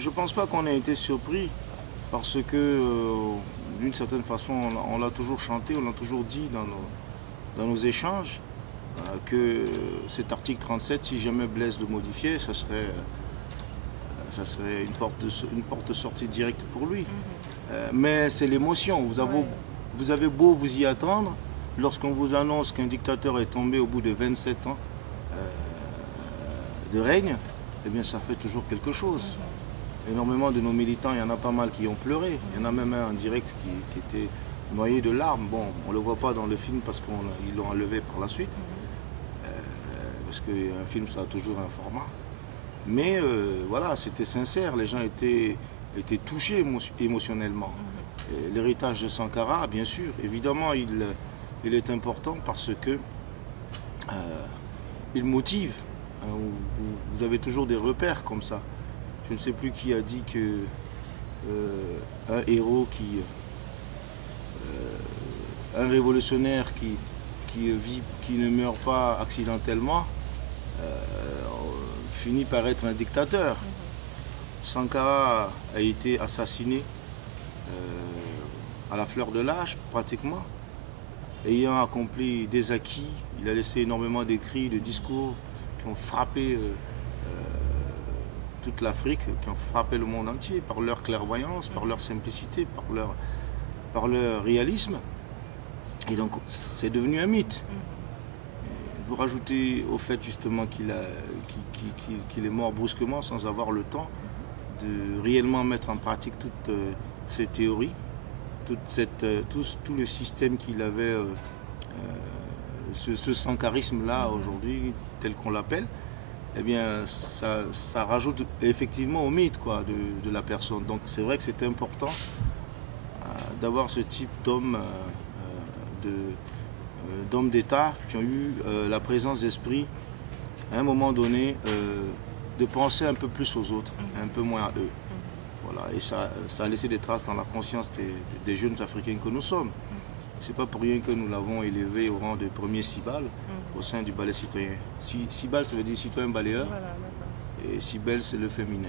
Je ne pense pas qu'on ait été surpris parce que, d'une certaine façon, on l'a toujours chanté, on l'a toujours dit dans nos échanges, que cet article 37, si jamais Blaise le modifiait, ça serait une porte de sortie directe pour lui. Mais c'est l'émotion. Vous avez beau vous y attendre, lorsqu'on vous annonce qu'un dictateur est tombé au bout de 27 ans de règne, eh bien ça fait toujours quelque chose. Énormément de nos militants, il y en a pas mal qui ont pleuré. Il y en a même un en direct qui était noyé de larmes. Bon, on ne le voit pas dans le film parce qu'ils l'ont enlevé par la suite. Parce qu'un film, ça a toujours un format. Mais voilà, c'était sincère. Les gens étaient touchés émotionnellement. L'héritage de Sankara, bien sûr, évidemment, il est important parce que il motive. Vous avez toujours des repères comme ça. Je ne sais plus qui a dit que un héros un révolutionnaire qui ne meurt pas accidentellement finit par être un dictateur. Sankara a été assassiné à la fleur de l'âge pratiquement, ayant accompli des acquis. Il a laissé énormément d'écrits, de discours qui ont frappé toute l'Afrique, qui ont frappé le monde entier par leur clairvoyance, par leur simplicité, par leur réalisme. Et donc c'est devenu un mythe. Vous rajoutez au fait justement qu'il est mort brusquement sans avoir le temps de réellement mettre en pratique toutes ces théories, tout le système qu'il avait, ce sankarisme-là aujourd'hui, tel qu'on l'appelle. Eh bien, ça rajoute effectivement au mythe quoi, de la personne. Donc c'est vrai que c'est important d'avoir ce type d'hommes d'État qui ont eu la présence d'esprit à un moment donné de penser un peu plus aux autres, un peu moins à eux. Voilà. Et ça a laissé des traces dans la conscience des jeunes Africains que nous sommes. C'est pas pour rien que nous l'avons élevé au rang de premier Cibal au sein du ballet citoyen. Cibal, ça veut dire citoyen balayeur, et Cibel, c'est le féminin.